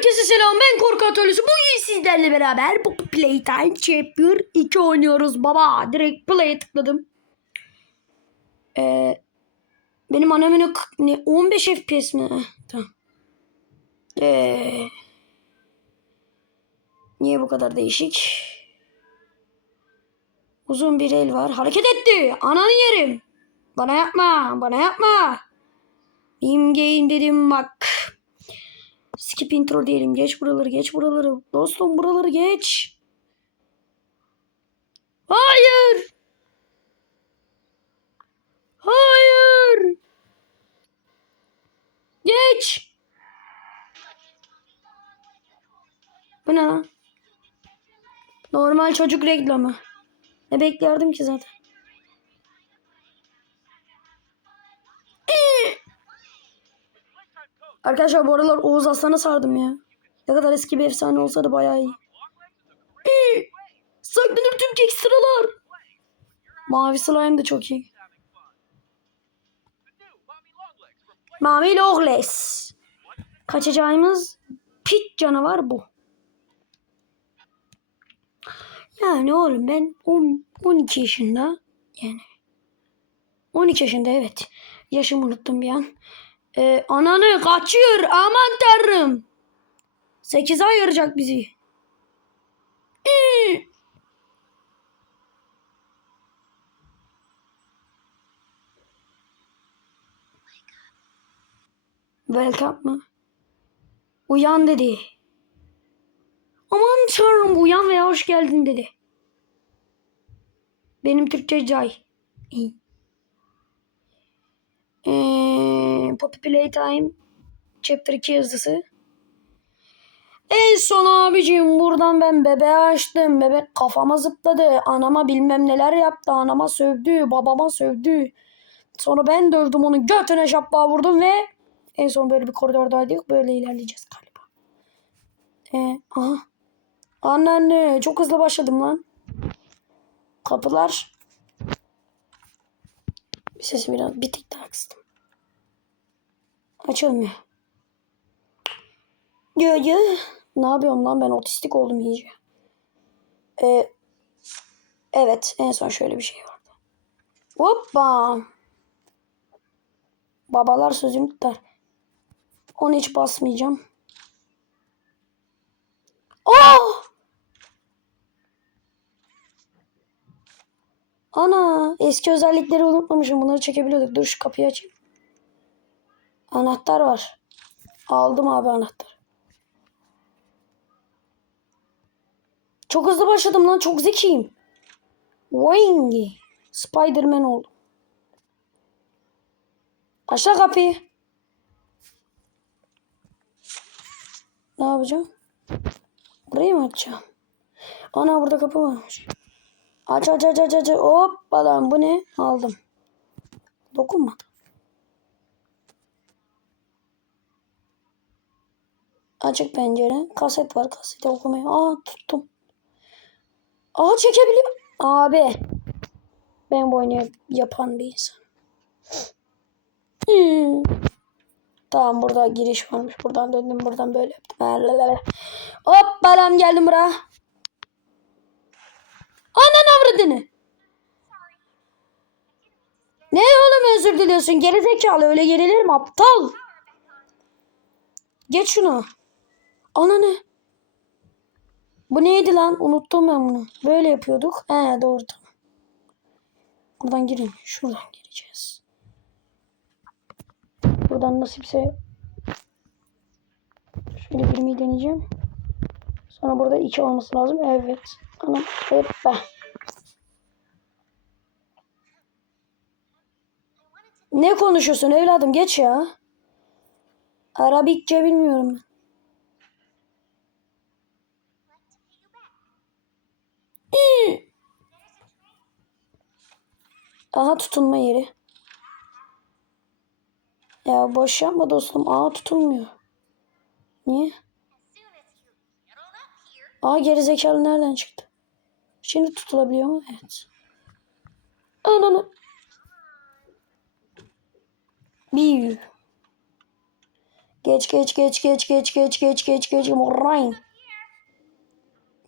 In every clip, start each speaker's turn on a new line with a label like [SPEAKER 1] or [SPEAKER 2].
[SPEAKER 1] Herkese selam ben Korku Atölyesi. Bugün sizlerle beraber bu Playtime Chapter 2 oynuyoruz baba. Direkt play'e tıkladım. Ee, benim anamın ne 15 FPS mi? Tamam. Ee, niye bu kadar değişik? Uzun bir el var. Hareket etti. Ananı yerim. Bana yapma. Bana yapma. Benim game dedim bak. Skip intro diyelim. Geç buraları, geç buraları. Dostum buraları geç. Hayır. Hayır. Geç. Bu ne lan? Normal çocuk reklamı. Ne beklerdim ki zaten. Arkadaşlar bu aralar Oğuz Aslan'a sardım ya. Ne kadar eski bir efsane olsa da bayağı iyi. İyi. Saklanır tüm ekstralar. Mavi slime de çok iyi. Mavi Logles. Kaçacağımız pit canavar bu. Yani oğlum ben 10, 12 yaşında yani 12 yaşında evet. Yaşımı unuttum bir an. Ee, ananı kaçıyor aman tanrım. 8 ay ayıracak bizi. İyi. Welcome mı? Uyan dedi. Aman tanrım uyan veya hoş geldin dedi. Benim Türkçe cay. İyi. Ee, Poppy Playtime Chapter 2 yazısı. En son abicim buradan ben bebeği açtım. Bebek kafama zıpladı. Anama bilmem neler yaptı. Anama sövdü. Babama sövdü. Sonra ben dövdüm onu götüne şaplığa vurdum ve en son böyle bir koridordaydık. Böyle ilerleyeceğiz galiba. Ee, aha. Anneanne çok hızlı başladım lan. Kapılar. Sesi biraz bir tık daha kıstım. Açılmıyor. Yo yo. Ne yapıyorum lan ben otistik oldum iyice. Ee, evet en son şöyle bir şey vardı. Hoppa. Babalar sözüm tutar. Onu hiç basmayacağım. Oh! Ana eski özellikleri unutmamışım. Bunları çekebiliyorduk. Dur şu kapıyı açayım. Anahtar var. Aldım abi anahtar. Çok hızlı başladım lan. Çok zekiyim. Wing. Spiderman oldum. Aşağı kapıyı. Ne yapacağım? Burayı mı açacağım? Ana burada kapı varmış. Aç aç aç aç aç. Hoppa lan bu ne? Aldım. Dokunma. Açık pencere. Kaset var. Kaseti okumaya. Aa tuttum. Aa çekebiliyor. Abi. Ben bu oyunu yapan bir insan. Hmm. Tamam burada giriş varmış. Buradan döndüm. Buradan böyle yaptım. Hoppa lan geldim buraya. Anan avradını. Ne oğlum özür diliyorsun? Geri zekalı öyle gerilir mi aptal? Geç şunu. Ananı. Bu neydi lan? Unuttum ben bunu. Böyle yapıyorduk. He doğru tamam. Buradan girin. Şuradan gireceğiz. Buradan nasipse şöyle girmeyi deneyeceğim. Sonra burada iki olması lazım. Evet. Anam. Hoppa. Ne konuşuyorsun evladım? Geç ya. Arabikçe bilmiyorum. Aha tutunma yeri. Ya boş yapma dostum. Aa tutulmuyor. Niye? Aa gerizekalı nereden çıktı? Şimdi tutulabiliyor mu? Evet. Ananı. Bir. Geç geç geç geç geç geç geç geç geç. Ryan.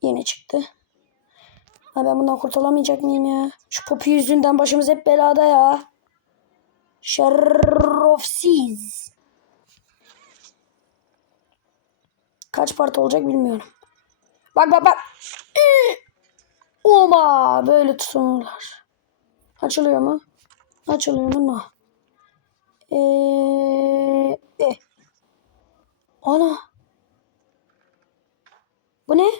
[SPEAKER 1] Yine çıktı. Ha ben bundan kurtulamayacak mıyım ya? Şu popi yüzünden başımız hep belada ya. Şerefsiz. Kaç part olacak bilmiyorum. Bak bak bak. Oma böyle tutunurlar. Açılıyor mu? Açılıyor mu? No. Ee, e. Ana. Bu ne?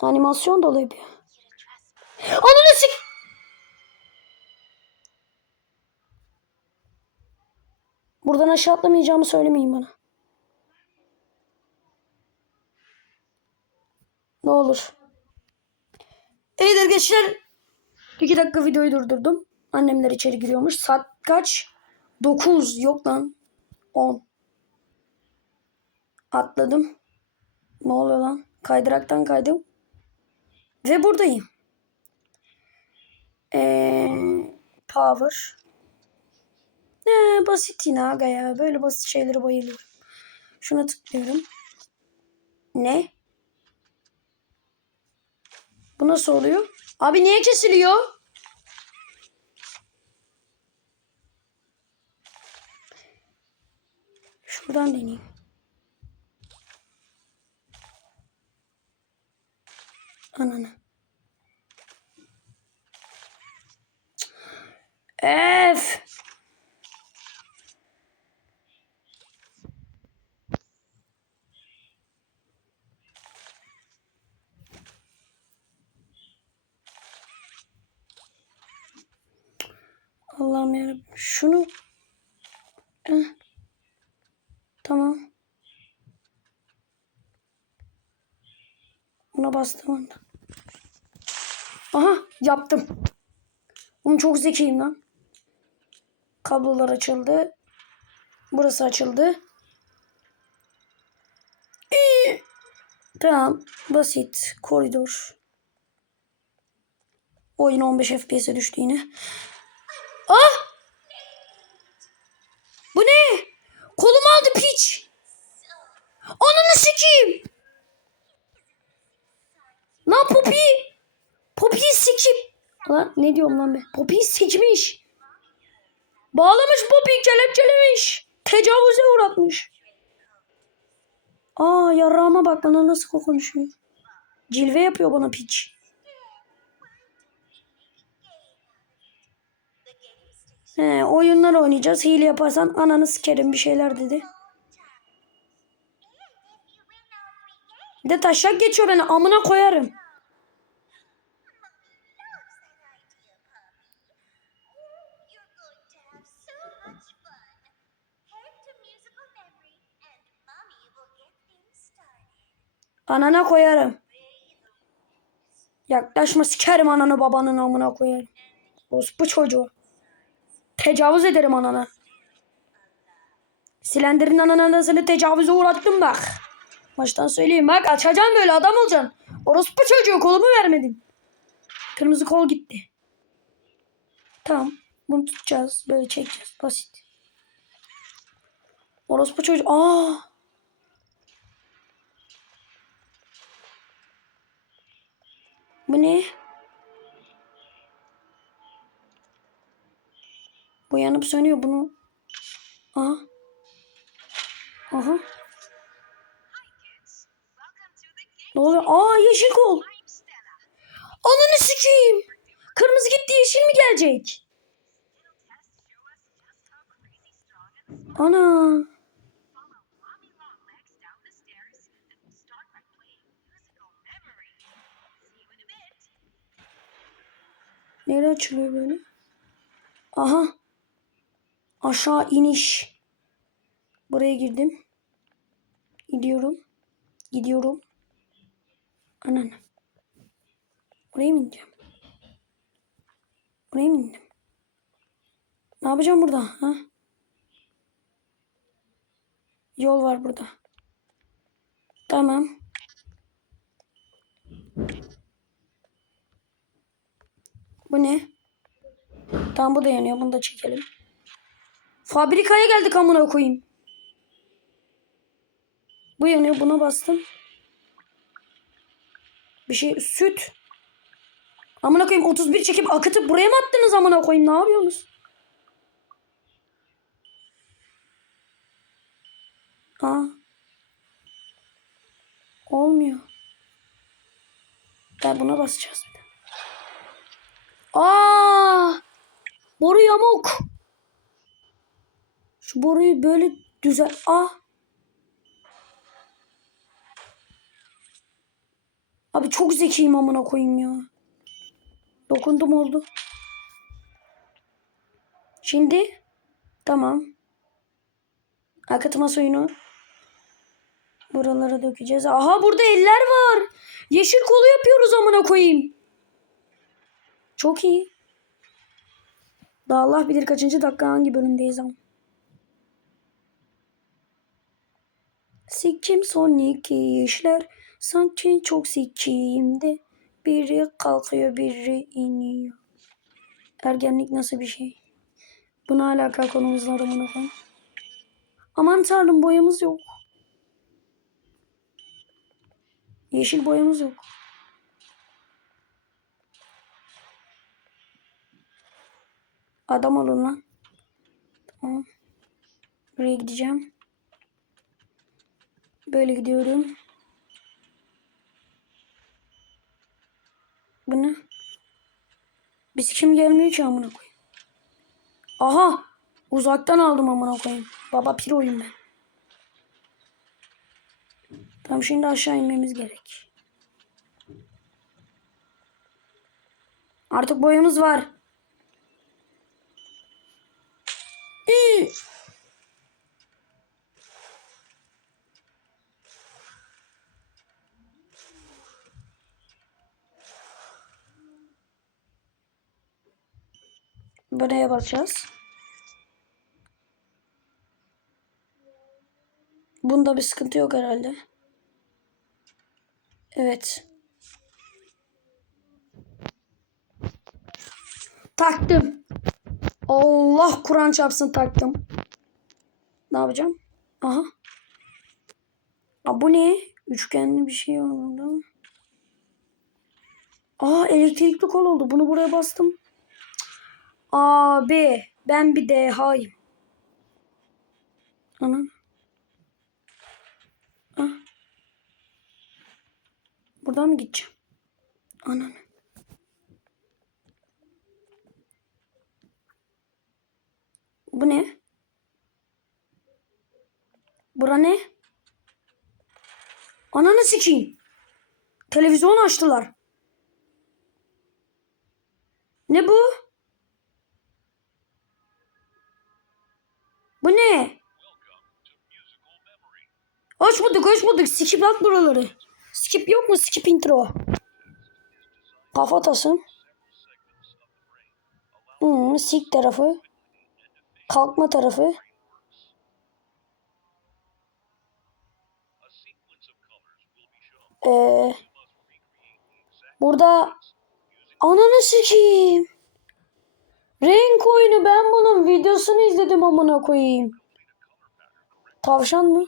[SPEAKER 1] Animasyon dolu yapıyor. Ananı sik. Buradan aşağı atlamayacağımı söylemeyin bana. Ne olur. Evet arkadaşlar. İki dakika videoyu durdurdum. Annemler içeri giriyormuş. Saat kaç? 9. Yok lan. 10. Atladım. Ne oluyor lan? Kaydıraktan kaydım. Ve buradayım. Ee, power. Ee, basit yine aga ya. Böyle basit şeylere bayılıyorum. Şuna tıklıyorum. Ne? Bu nasıl oluyor? Abi niye kesiliyor? Şuradan deneyeyim. Ananı. F. Allah'ım yarabbim. Şunu. Heh. Tamam. Buna bastım. Aha yaptım. Oğlum çok zekiyim lan. Kablolar açıldı. Burası açıldı. İyi. Tamam. Basit. Koridor. Oyun 15 FPS'e düştü yine. Ah! Bu ne? Kolum aldı piç. Ananı sikeyim. Lan Poppy. Poppy'yi sikim. Lan ne diyorum lan ben? Poppy'yi sikmiş. Bağlamış Poppy'yi kelepçelemiş. Tecavüze uğratmış. Aa yarrağıma bak bana nasıl konuşuyor. Cilve yapıyor bana piç. He, oyunlar oynayacağız. Hile yaparsan ananı sikerim bir şeyler dedi. Bir de taşak geçiyor beni amına koyarım. Anana koyarım. Yaklaşma sikerim ananı babanın amına koyarım. Orospu çocuğu. Tecavüz ederim anana. Silendirin ananı seni tecavüze uğrattım bak. Baştan söyleyeyim bak açacaksın böyle adam olacaksın. Orospu çocuğu kolumu vermedin. Kırmızı kol gitti. Tamam. Bunu tutacağız. Böyle çekeceğiz. Basit. Orospu çocuğu. Aa. Bu ne? Bu yanıp sönüyor bunu. Aha. Aha. Ne oluyor? Aa yeşil kol. Ananı sikeyim. Kırmızı gitti yeşil mi gelecek? Ana. Nereye açılıyor böyle? Aha. Aşağı iniş. Buraya girdim. Gidiyorum. Gidiyorum. Anan. Buraya mı ineceğim? Buraya mı indim? Ne yapacağım burada? Ha? Yol var burada. Tamam. Bu ne? Tamam bu da yanıyor. Bunu da çekelim. Fabrikaya geldik amına koyayım. Bu yanıyor buna bastım. Bir şey süt. Amına koyayım 31 çekip akıtıp buraya mı attınız amına koyayım ne yapıyorsunuz? Aa. Olmuyor. Gel buna basacağız bir. Aa! Boru yamuk. Şu boruyu böyle düzel. Ah. Abi çok zekiyim amına koyayım ya. Dokundum oldu. Şimdi tamam. Akıtma suyunu buralara dökeceğiz. Aha burada eller var. Yeşil kolu yapıyoruz amına koyayım. Çok iyi. Daha Allah bilir kaçıncı dakika hangi bölümdeyiz ama. Sikim son iki işler. Sanki çok sikiyimdi. Biri kalkıyor biri iniyor. Ergenlik nasıl bir şey? Buna alaka konumuz var amına koyayım. Aman tanrım boyamız yok. Yeşil boyamız yok. Adam olun lan. Tamam. Buraya gideceğim. Böyle gidiyorum. Ne? Biz kim gelmiyor ki amına koyayım. Aha! Uzaktan aldım amına koyayım. Baba piroyum ben. Tamam şimdi aşağı inmemiz gerek. Artık boyamız var. İyi. Buraya basacağız. Bunda bir sıkıntı yok herhalde. Evet. Taktım. Allah Kur'an çarpsın taktım. Ne yapacağım? Aha. Aa, bu ne? Üçgenli bir şey oldu. Aa elektrikli kol oldu. Bunu buraya bastım. Abi ben bir dehayım. Ana. Ah. Buradan mı gideceğim? Ananı. Bu ne? Bura ne? Ananı sikeyim. Televizyon açtılar. Ne bu? Bu ne? Hoş bulduk, hoş bulduk. Skip at buraları. Skip yok mu? Skip intro. Kafatası. Hmm, sik tarafı. Kalkma tarafı. Ee, burada ananı sikeyim. Renk oyunu ben bunun videosunu izledim amına koyayım. Tavşan mı?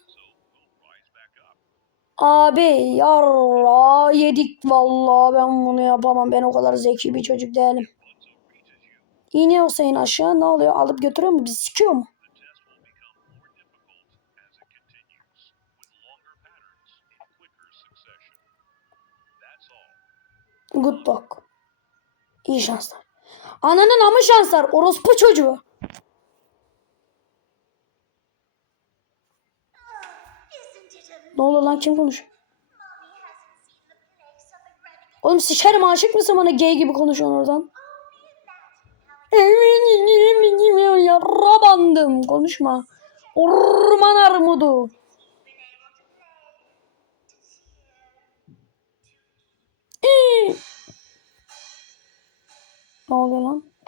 [SPEAKER 1] Abi yarra yedik vallahi ben bunu yapamam. Ben o kadar zeki bir çocuk değilim. İğne olsa in aşağı ne oluyor? Alıp götürüyor mu? Bizi sikiyor mu? Good luck. İyi şanslar. Ananın amı şanslar. Orospu çocuğu. Ne oluyor lan kim konuşuyor? Oğlum sikerim aşık mısın bana gay gibi konuşuyorsun oradan? Yarra bandım. Konuşma. Orman armudu.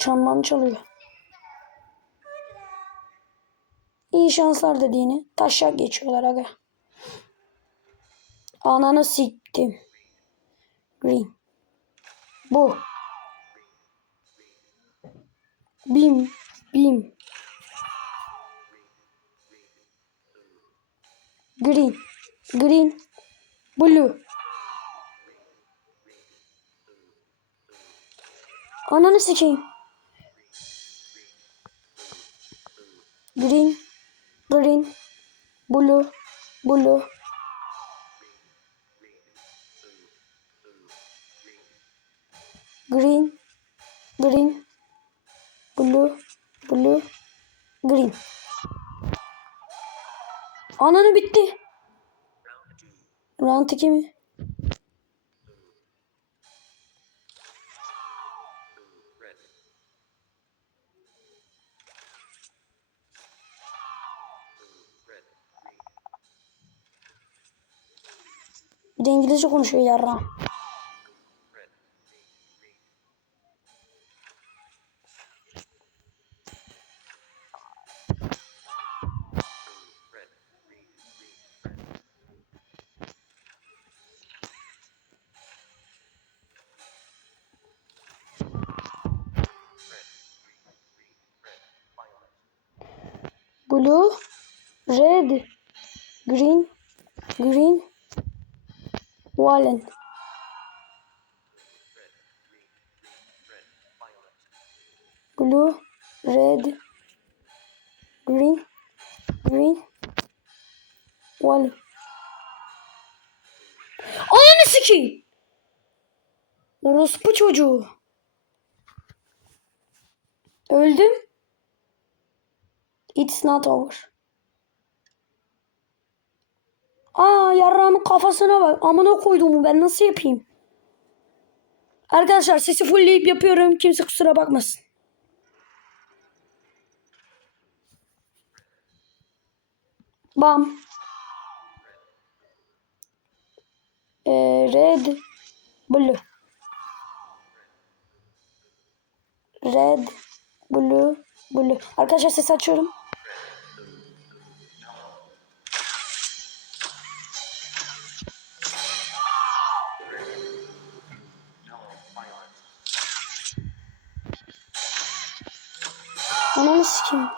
[SPEAKER 1] Çanman çalıyor. İyi şanslar dediğini. Taşak geçiyorlar aga. Ananı siktim. Green. Bu. Bim. Bim. Green. Green. Blue. Ananı sikeyim. Blue. Blue. Green. Green. Blue. Blue. Green. Ananı bitti. Round 2 mi? İngilizce konuşuyor yarra. Blue, red, green, green, Wallen. Blue, red, green, green, Wallen. Ananı sikeyim. Orospu çocuğu. Öldüm. It's not over. Aa yarrağımın kafasına bak. Amına koyduğumu ben nasıl yapayım? Arkadaşlar sesi fullleyip yapıyorum. Kimse kusura bakmasın. Bam. Ee, red. Blue. Red. Blue. Blue. Arkadaşlar ses açıyorum. Ananı sikeyim.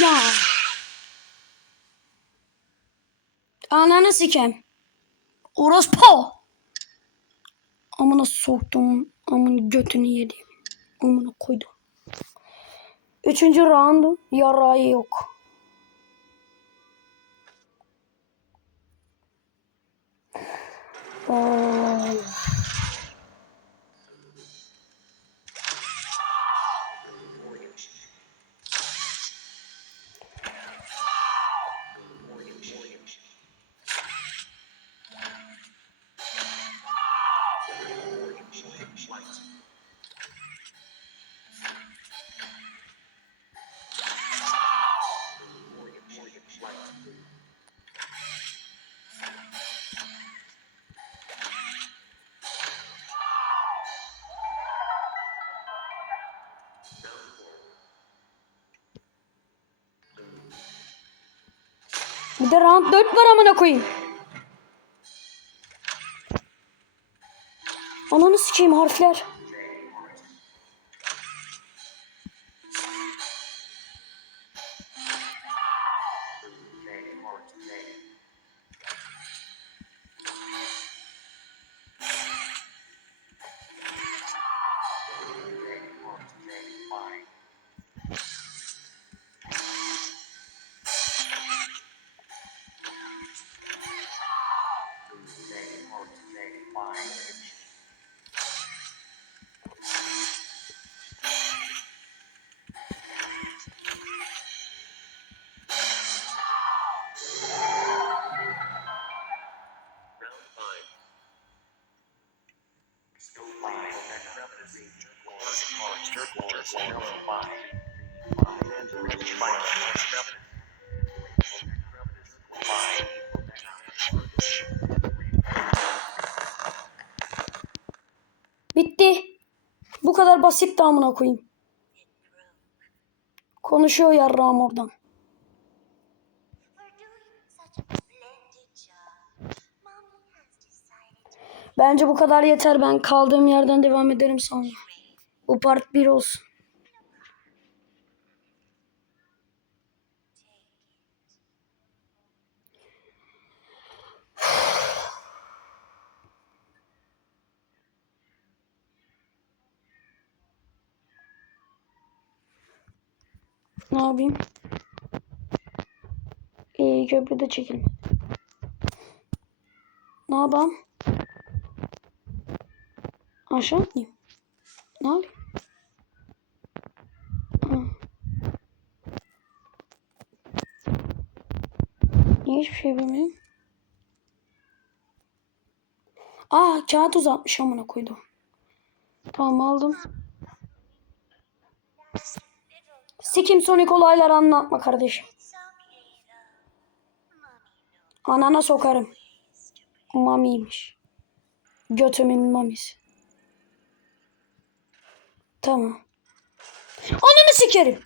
[SPEAKER 1] Ya. Ananı sikeyim. Orospu. Amına soktum. Amına götünü yedim. Amına koydum. Üçüncü round yarayı yok. Oo. Bir de round 4 var amına koyayım. Ananı sikeyim harfler. Basit de amına koyayım. Konuşuyor yarrağım oradan. Bence bu kadar yeter. Ben kaldığım yerden devam ederim sonra. Bu part 1 olsun. Ne yapayım? İyi köprüde çekilmedi. Ne yapayım? Aşağı atlayayım. Ne yapayım? Niye hiçbir şey bilmiyorum? Aa kağıt uzatmış amına koydum. Tamam aldım. Sikim Sonic olaylar anlatma kardeşim. Anana sokarım. Mamiymiş. Götümün mamisi. Tamam. Ananı sikerim.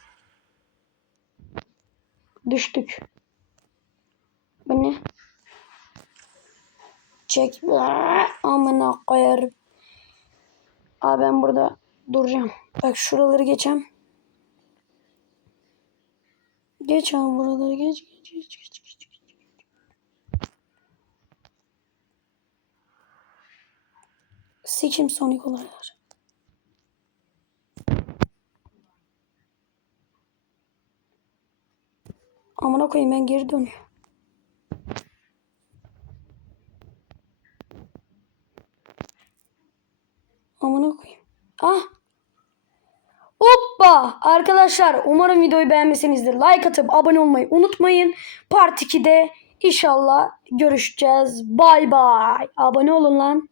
[SPEAKER 1] Düştük. Bu ne? Çek. Amına koyarım. Abi ben burada duracağım. Bak şuraları geçem. Geç abi buraları geç geç geç geç geç. geç. Sikim Sonic olaylar. Amına koyayım ben geri dönüyorum. Amına koyayım. Ah. Hoppa! Arkadaşlar umarım videoyu beğenmişsinizdir. Like atıp abone olmayı unutmayın. Part 2'de inşallah görüşeceğiz. Bay bay. Abone olun lan.